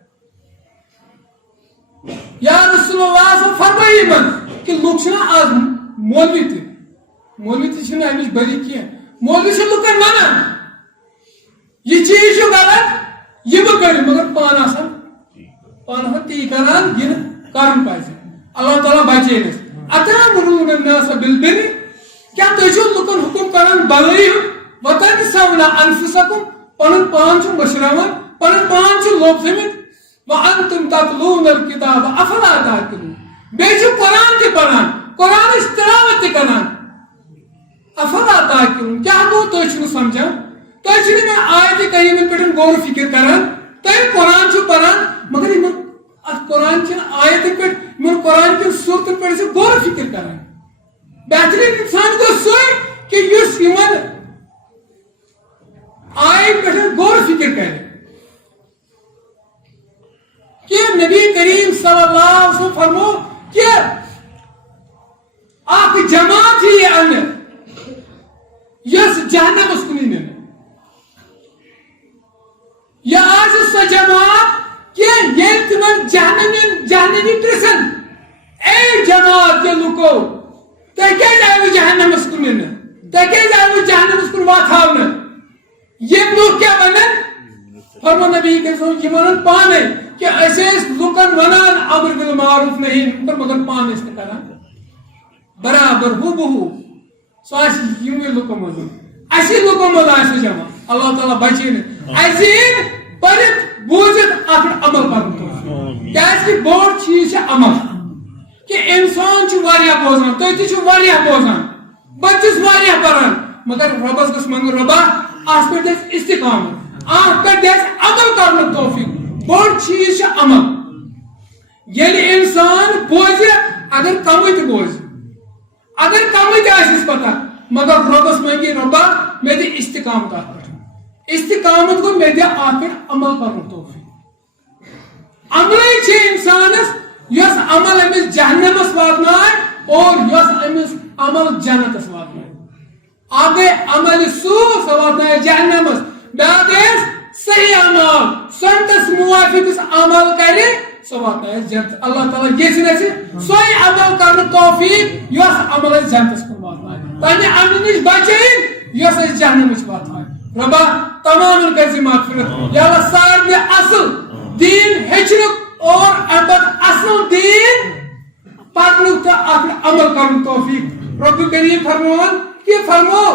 یا رسول اللہ صلی اللہ فرمائیے من کہ لوگ چھنا آج مولوی تھی چھنا امیش بری کیا مولوی سے لکن مانا یہ چیز جو غلط یہ بھی کری مگر پان آسان تی کران یہ کارن پائیسی اللہ تعالیٰ بچے نس اتامرون الناس بالبر کیا تجھو لکن حکم کران بلائی وتنسون انفسکم پنن پان چھو مشراون پنن پان چھو لوب سمت وَأَنْتُمْ تَتْلُونَ الْكِتَابَ أَفَلَا تَعْقِلُونَ بیچو قرآن تی پڑھان قرآن اس تلاوت تی کران افلا تاکرون کیا وہ تو چھو سمجھا تو چھو میں آیت کریمہ پیٹھن غور و فکر کران تو قرآن چھو پڑھان مگر ایمان قرآن چھن آیت پیٹھ من قرآن کی صورت پیٹھ سے غور و فکر کران بہترین انسان کو سوئے کہ یس ایمان آیت پیٹھن غور و فکر کرے کہ نبی کریم صلی اللہ علیہ وسلم فرمو کہ آپ جماعت ہی اندر یس جہنم اس کنی میں یا آج سو جماعت کہ یہ تمہیں جہنمی پرسن اے جماعت کے لکو تاکہ جائے وہ جہنم اس کنی میں تاکہ جائے وہ جہنم اس کنی واتھاونا یہ لوگ کیا بنن فرمو نبی کریم صلی اللہ علیہ وسلم یہ منن پانے کہ ایسے لکن ونان امر بالمعروف نہیں مگر پان اس نے کران برابر ہو بہو سواس یومی لکم مزن ایسی لکم مزن ایسی جمع اللہ تعالیٰ بچین ایسی پرت بوجت اپن عمل کرن کیسی بوڑ چیز ہے عمل کہ انسان چھو واریا بوزان تو چھو واریا بوزان بچس واریا پران مگر ربس کس منگ ربا آس پر دیس استقامت آس پر دیس عمل کرن توفیق بوڑ چیز ہے عمل یعنی انسان بوزی اگر کمت بوزی اگر کمت آسیس پتا مگر ربس منگی ربا میں دی استقامت آتا استقامت کو میں دی آخر عمل کرن توفیق عملی چھے انسانس یس عمل امیس جہنم اس واتنائے اور یس امیس عمل جنت اس واتنائے آگے عمل سو سواتنائے جہنم اس بیادیس صحیح عمل سنتس موافق اس عمل کرے سواتنائے جنت اللہ تعالیٰ یہ سنے سے سوئی عمل کرن توفیق یس عمل جنت اس کو واتنائے تانی عملنیش بچائیں یس اس جہنم اس واتنائے ربا تمام ان کیسی مغفرت یا اللہ سارے اصل دین ہچنک اور امبد اصل دین پاکنک تا اپنے عمل کرن توفیق رب کریم فرمان کہ فرمو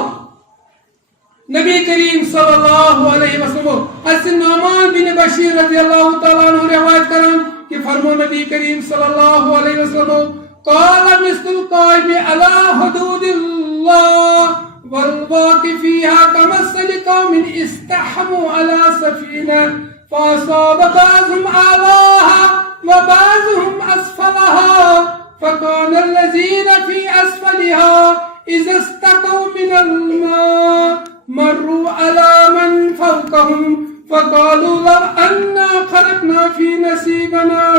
نبی کریم صلی اللہ علیہ وسلم حسن نعمان بن بشیر رضی اللہ تعالیٰ عنہ روایت کرن کہ فرمو نبی کریم صلی اللہ علیہ وسلم قال مثل القائم على حدود اللہ والواقف فيها كمثل قوم استحموا على سفينة فأصاب بعضهم أعلاها وبعضهم أسفلها فكان الذين في أسفلها إذا استقوا من الماء مروا على من فوقهم فقالوا لو أنا خرقنا في نصيبنا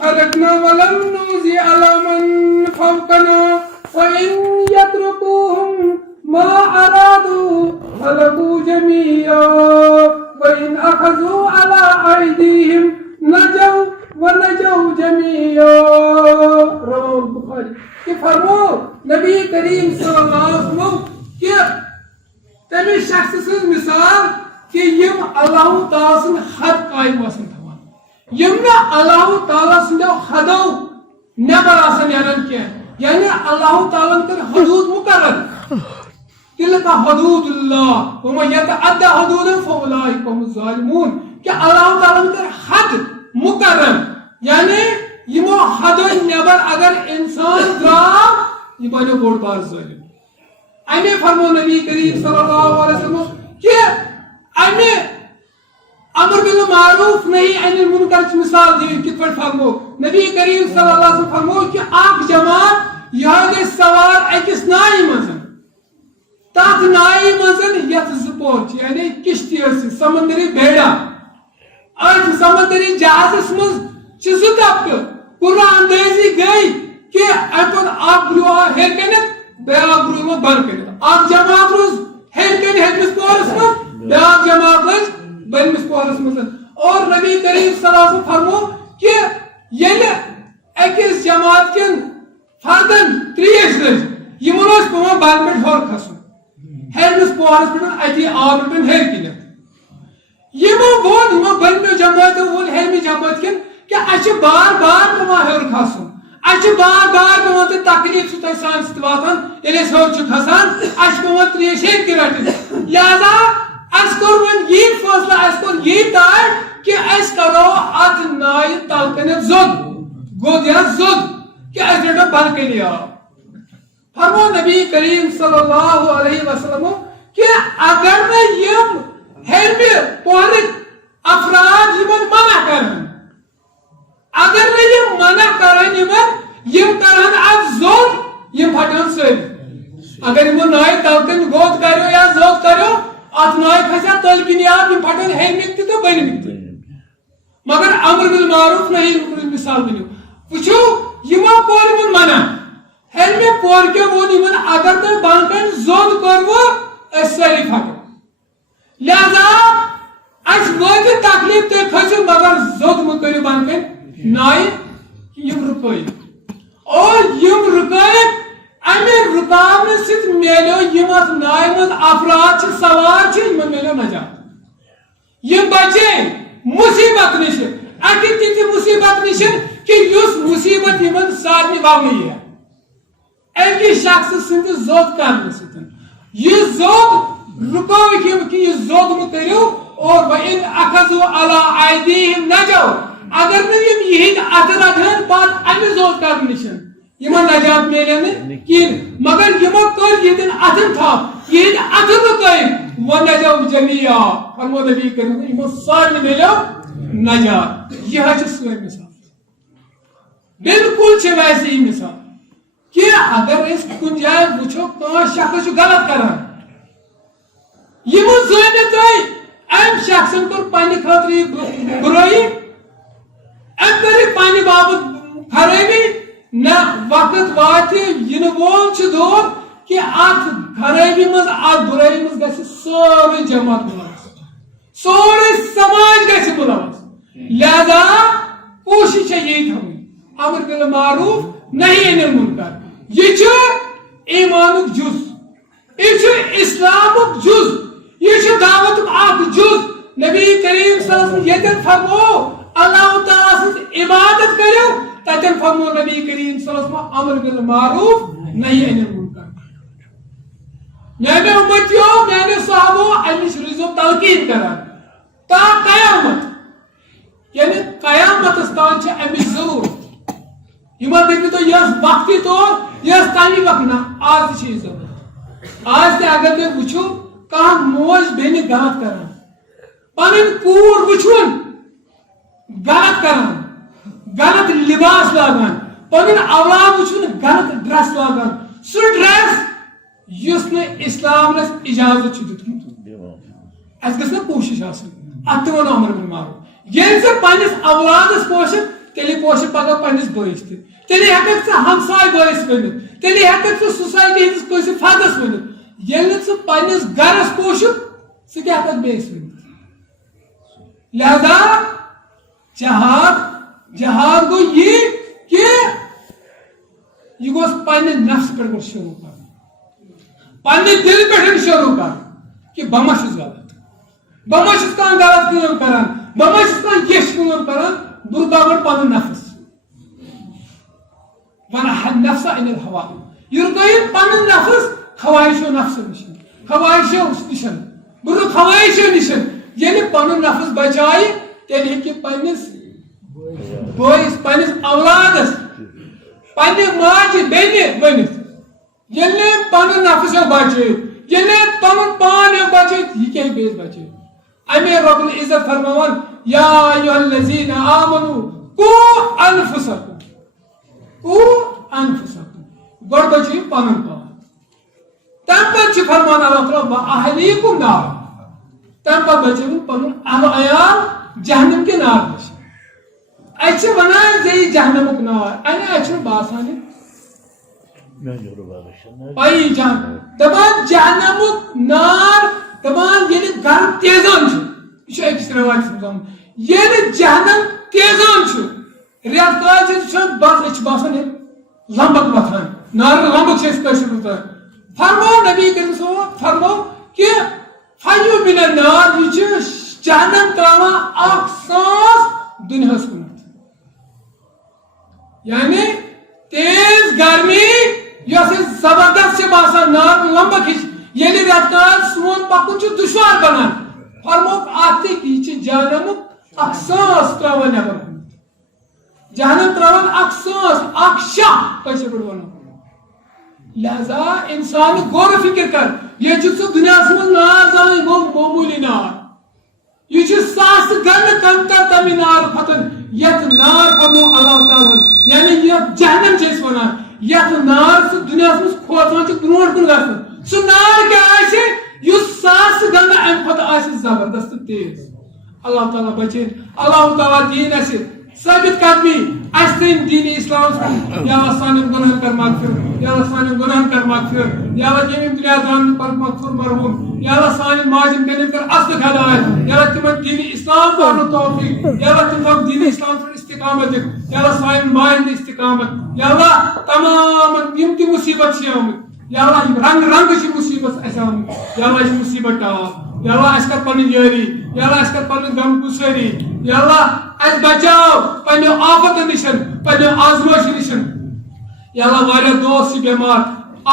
خرقنا ولم نوزي على من فوقنا وإن يتركوهم ما أرادوا خلقوا جميعا وإن أخذوا على أيديهم نجوا ونجوا جميعا رواه البخاري کہ فرمو نبی کریم صلی اللہ علیہ وسلم کہ تمہیں شخص سے مثال کہ یم اللہ تعالیٰ سن حد قائم واسن تھوان یم نا اللہ تعالیٰ سن حدو نبر آسن یعنی کیا یعنی اللہ تعالیٰ کر حدود مقرر تلک حدود اللہ ومن یتعدی حدود فاولئک هم الظالمون کہ اللہ تعالیٰ کر حد مقرر یعنی یمو حد نبر اگر انسان درا یہ بنو بوڑ بار ظالم امی فرمو نبی کریم صلی اللہ علیہ وسلم کہ امی امر بالمعروف نہیں ان المنکر کی مثال دی کت پر فرمو نبی کریم صلی اللہ علیہ وسلم فرمو کہ آنکھ جماعت یہاں سوار ایکس نائی مزن تات نائی مزن یت زپور یعنی کشتی سمندری بیڑا آج سمندری جہاز مز چیز طبقہ پورا اندازی گئی کہ اپن آپ گروہ ہیر کنت بے آپ گروہ بن کنت آپ جماعت روز ہیر کنت ہیکس پورس میں بیاکھ جماعت بنمس پورس مز اور نبی کریم صلی اللہ علیہ وسلم فرمو کہ یل اکس جماعت کن فردن 30 لج یمن اس پیوان بل پہ ہور کھسن ہیرمس پورس پہ اتی آب پہ ہیر کنت یمو بنو جماعت وون ہیرمی جماعت کن کہ اچھے بار بار پیوان ہور کھسن اچھے بار بار پیوان تو تکلیف سے سان ست واتان یل اس ہور کھسان اچھ پیوان 30 ہیر کی رٹن لہذا اس کور ون یہ فیصلہ اس کور یہ طے کہ اس کرو ات نائ تلکن زود گود یا زود کہ اس رٹو بلکنی آب فرمو نبی کریم صلی اللہ علیہ وسلم کہ اگر میں یم ہیرمی پورک افراد یمن منع کرن اگر میں یم منع کرن یم کرن اب زود یم پھٹن سر اگر یم نائ تلکن گود کرو یا زود کرو ات نائ پھسیا تلکنی آب یم پھٹن ہیرمک تہ بنمک تہ مگر امر بالمعروف نہیں رکن مثال بنو وچھو یمو پور یمن منع ہیرمی پور کے وون یمن اگر تو بانکن زود کرو اس ساری پھٹو لہذا اس وقت تکلیف تے کھسو مگر زود مت کرو بانکن نائ یم رکوئی اور یم رکوئی امی رکاون ست میلو یم ات نائ مز افراد چھ سوار چھ یم میلو نجات یم بچے مصیبت نش اکی تھی مصیبت نش کہ یس مصیبت یمن سارنی واونی ہے ایک شخص سند زود کرنے ستن یہ زود رکو کہ یہ زود مت کرو اور وَإِنْ أَخَذُوا عَلَىٰ أَيْدِيهِمْ نَجَوْا اگر نہ یم یہند اتر رٹھن پات امی زود کرنے نشن یمن نجات میلے کین مگر یمو کر یدن اتن تھا یہند اتر رکوئی وَنَجَوْا جَمِيعًا فرمو نبی کریم یمو سارے میلو نجات یہ ہے سوئی مثال بالکل چھ ویسے ہی مثال کہ اگر اس کن جائے وچھو کان شخص غلط کران یہ زانت ام شخص کور پنہ خاطر برائی ام کر پنہ بابت خرابی نہ وقت وات ین وول چھ دور کہ ات خرابی مز ات برائی مز گژھِ سورے جماعت ملوث سورے سماج گژھِ ملوث لہذا کوشش ہے یہ تھوی امر بالمعروف نہیں انل منکر یہ ایمانک جز یہ اسلامک جز یہ دعوت اخ جز نبی کریم صلی اللہ علیہ وسلم یتن فرمو اللہ تعالی سن عبادت کرو تتن فرمو نبی کریم صلی اللہ علیہ وسلم امر بالمعروف نہیں انل منکر میانے امتیو میانے صحابو امش رزو تلقین کران تا قیامت یعنی قیامت استان چھ امش ضرورت یمن دیکھو تو یس وقتی طور یس تامی وقت نا آج چیز ضرورت آج تے اگر میں وچھو کہاں موج بینی غلط کران پنن کور وچھون غلط کران غلط لباس لاگان پنن اولاد وچھون غلط ڈریس لاگان سو ڈریس یس نے اسلام نس اجازت چھ دتمت اس گژھِ کوشش آسن ات ون امر بالمعروف ییٚلہِ ژٕ پننس اولادس پوشک تیلی پوشک پگہ پنس بٲیس تہ تیلی ہیککھ ژٕ ہمساے بٲیس ؤنِتھ تیلی ہیککھ ژٕ سوسایٹی ہندس کٲنٛسہِ فردس ؤنِتھ ییٚلہِ نہٕ ژٕ پننس گرس پوشک ژٕ کیاہ ہیککھ بیٚیس ؤنِتھ لہذا جہاد گو یہ کہ یہ گوس پننہِ نفس پہ گوس شروع کر پننہِ دل پہ شروع کر کہ بہ ما چھُس غلط بہ ما چھُس کانٛہہ غلط کٲم کران بہ ما چھُس کانٛہہ یش کٲم کران برکاوٹ پن نفس ونح النفس عن الهوى يرضي پن نفس خواہشو نفس نشن خواہشو نشن برو خواہشو نشن یعنی پن نفس بچائی تیل ہیکہ پنس بوئس پنس اولادس پنہ ماجہ بیٚنہِ ؤنِتھ ییٚلہِ پن نفس بچٲیِتھ ییٚلہِ پن پان بچٲیِتھ یہ کیٛاہ بیٚیِس بچٲیِتھ امی رب العزت فرماوان یا ایھا الذین آمنوا قوا انفسکم گۄڈٕ بچٲیِو پنُن پان تمہِ پتہٕ چھُ فرمان اللہ تعالیٰ واہلیکم نار تمہِ پتہٕ بچٲیِو پنُن اہل عیال جہنم کہِ نار نِش اَسہِ چھِ ونان زِ یہِ جہنمُک نار اَسہِ چھُنہٕ باسان پایی جان دپان جہنمُک نار دپان ییٚلہِ گرم تیزان چھُ یہِ چھُ أکِس رٮ۪وایتَس منٛز آمُت ییٚلہِ جہنم تیزان چھُ رٮ۪تہٕ کالہِ چھِ وٕچھان بس أسۍ چھِ باسان ہے لمبک وۄتھان نارٕ لمبک چھِ أسۍ کٲشِر پٲٹھۍ فرموو نبی کریم صلی اللہ علیہ وسلم فرموو کہِ فیو من النار یہِ چھُ جہنم تراوان اکھ ساس دُنیاہس کُن یعنی تیز گرمی یۄس اَسہِ زبردست چھِ باسان نار لمبک ہِش ییٚلہِ رٮ۪تہٕ کال سون پکُن چھُ دُشوار بنان فرمووُکھ اتھ تہِ یہِ چھِ جہنمُک اکھ ساس تراوان نٮ۪بر کُن جہنم تراوان اکھ ساس اکھ شاہ کٲشِر پٲٹھۍ ونو لہذا انسان غور فکر کر یہ سُہ دُنیاہس منٛز نار زانٕے گوٚو معموٗلی نار یہ چھُ ساسہٕ گنہٕ کمتر تمہِ نار کھۄتہٕ یتھ نار فرموو اللہ تعالیٰ یعنی یتھ جہنم چھِ أسۍ ونان یتھ نار سُہ دُنیاہس منٛز کھوژان چھُ برونٛٹھ کُن گژھُن سُہ نار کیٛاہ آسہِ یُس ساسہٕ گنہٕ امہِ کھۄتہٕ آسہِ زبردست تہٕ تیز اللہ تعالیٰ بچٲیِن اللہ تعالیٰ دِیِن اَسہِ ثابت قدمی اس دین دین اسلام یا اللہ سانن گناہن کر مغفرت یا اللہ سانن گناہن کر مغفرت یا اللہ یمن دنیا دان پر مغفور مرحوم یا اللہ سانن ماجن بینن کر اصل ہدایت یا اللہ تمن دین اسلام پر توفیق یا اللہ تمن دین اسلام پر استقامت یا اللہ سانن ماجن استقامت یا اللہ تمام یم تی مصیبت چھ آمت یا اللہ رنگ رنگ چھ مصیبت اس آمت یا اللہ اس مصیبت ٹاپ یا اللہ اس کر پنن یاری یا اللہ اس کر پنن غم گساری یا اللہ اس بچاو پنو آفت نشن پنو آزمائش نشن یا اللہ واریاہ دوست چھ بیمار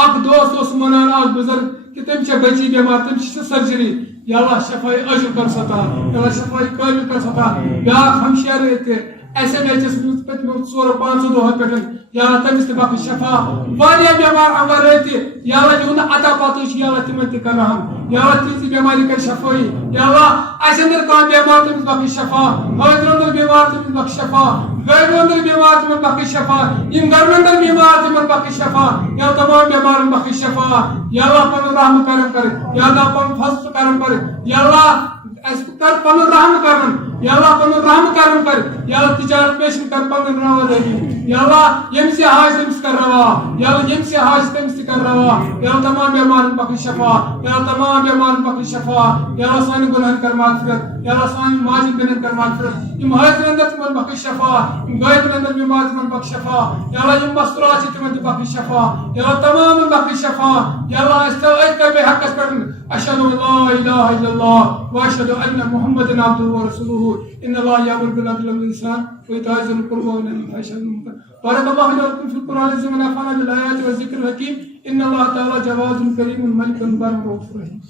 اکھ دوست اوس منان اکھ بزرگ کہ تم چھ بچی بیمار تم چھ سرجری یا اللہ شفائی اجر کر ستا یا اللہ شفائی کامل کر ستا بیاکھ ہمشیر تے ایسے میچس پتمو 4-5 دۄہ پٮ۪ٹھ یا اللہ تٔمِس تہِ بخش شفا واریاہ بیمار انور رٲتہِ یا اللہ یِہُنٛد عطا پاتہٕ چھُ یا اللہ تِمن تہِ کر رحم یا اللہ تِہنٛزِ بیمارِ کر شفٲیی یا اللہ اَسہِ انٛدر کانٛہہ بیمار تٔمِس بخش شفا حٲضرٕ انٛدر بیمار تٔمِس بخش شفا غٲبہٕ انٛدر بیمار تِمن بخش شفا یِم گرمہٕ انٛدر بیمار تِمن بخش شفا یا تمام بیمارن بخش شفا یا اللہ پنُن رحم کرم کر یا اللہ پنُن فضل کرم کر یا اللہ اَسہِ کر پنُن رحم کرم یا اللہ پنُن رحم کرم کر یا اللہ تجارت پیشن کر پنُن رواداری یا اللہ ییٚمِس یہِ حاج تٔمِس کر روا یا اللہ ییٚمِس یہِ حاج تٔمِس تہِ کر روا یا اللہ تمام بیمارن بخش شفا یا اللہ تمام بیمارن بخش شفا یا اللہ سانہِ گناہن کر مغفرت یا اللہ سانہِ ماجن بیٚنٮ۪ن کر مغفرت یِم حٲضرٕ انٛدر تِمن بخش شفا یِم غٲبن انٛدر بیمار تِمن بخش شفا یا اللہ یِم مستورات چھِ تِمن تہِ بخش شفا یا اللہ تمامن بخش شفا یا اللہ اَسہِ تھٲو أتھۍ کلمے حقس پٮ۪ٹھ اشہدُ ان لا الہ الا اللہ واشہدُ ان محمدًا عبدہ ورسولہ ان اللہ یأمر بالعدل والإحسان وإيتاء ذي القربى وينهى عن الفحشاء والمنكر بارك الله لي ولكم في القرآن العظيم ونفعنا بالآيات والذكر الحكيم إن الله تعالى جواد كريم ملك بر رؤوف رحيم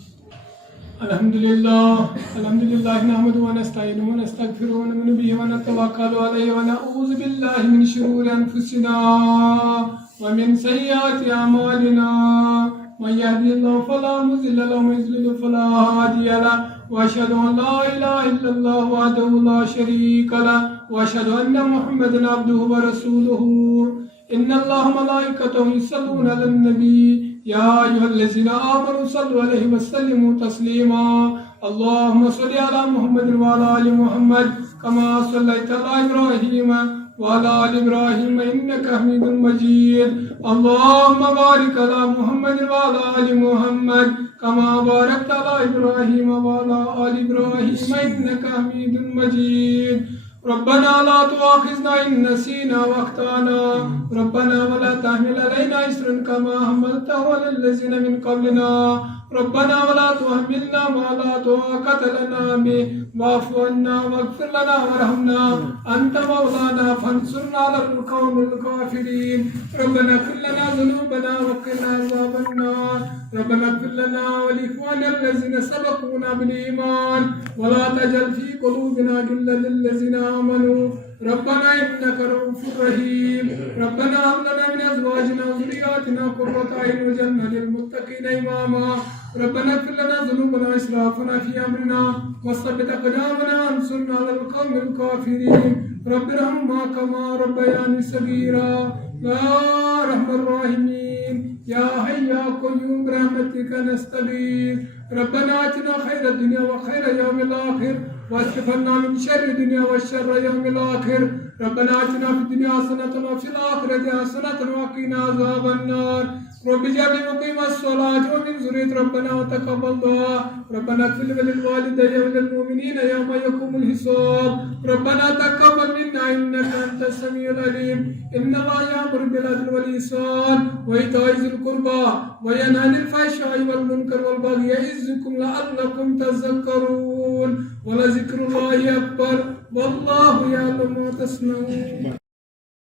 الحمد لله نحمده ونستعينه ونستغفره ونؤمن به ونتوكل عليه ونعوذ بالله من شرور أنفسنا ومن سيئات أعمالنا من يهدي الله فلا مضل له ومن يضلل فلا هادي له واشهد ان لا اله الا الله وحده لا شريك له واشهد ان محمدا عبده ورسوله ان الله وملائكته يصلون على النبي يا ايها الذين امنوا صلوا عليه وسلموا تسليما اللهم صل على محمد وعلى ال محمد كما صليت على ابراهيم وعلى آل إبراهيم إنك حميد مجيد اللهم بارك على محمد وعلى آل محمد كما باركت على إبراهيم وعلى آل إبراهيم إنك حميد مجيد ربنا لا تؤاخذنا إن نسينا وأخطأنا ربنا ولا تحمل علينا إصرا كما حملته على الذين من قبلنا ربنا ولا تحملنا ما لا طاقة لنا به واعف عنا واغفر لنا وارحمنا أنت مولانا فانصرنا على القوم الكافرين ربنا اغفر لنا ذنوبنا وقنا عذاب النار ربنا اغفر لنا ولإخواننا الذين سبقونا بالإيمان ولا تجعل في قلوبنا غلا للذين آمنوا ربنا إنك رؤوف رحيم ربنا هب لنا من أزواجنا وذرياتنا قرة أعين واجعلنا للمتقين إماما ربنا اغفر لنا ذنوبنا وإسرافنا في أمرنا وثبت أقدامنا وانصرنا على القوم الكافرين رب ارحمهما كما ربياني صغيرا يا أرحم الراحمين يا حي يا قيوم برحمتك نستغيث ربنا آتنا خير الدنيا وخير يوم الآخر واصرف عنا من شر الدنيا وشر يوم الآخر ربنا آتنا في الدنيا حسنة وفي الآخرة حسنة وقنا عذاب النار رب اجعلني مقيم الصلاة ومن ذرية ربنا وتقبل دعاء ربنا اغفر وللوالدين وللمؤمنين يوم يقوم الحساب ربنا تقبل منا إنك أنت السميع العليم إن الله يأمر بالعدل والإحسان وإيتاء ذي القربى وينهى عن الفحشاء والمنكر والبغي يعظكم لعلكم تذكرون ولذكر الله أكبر والله يعلم ما تصنعون.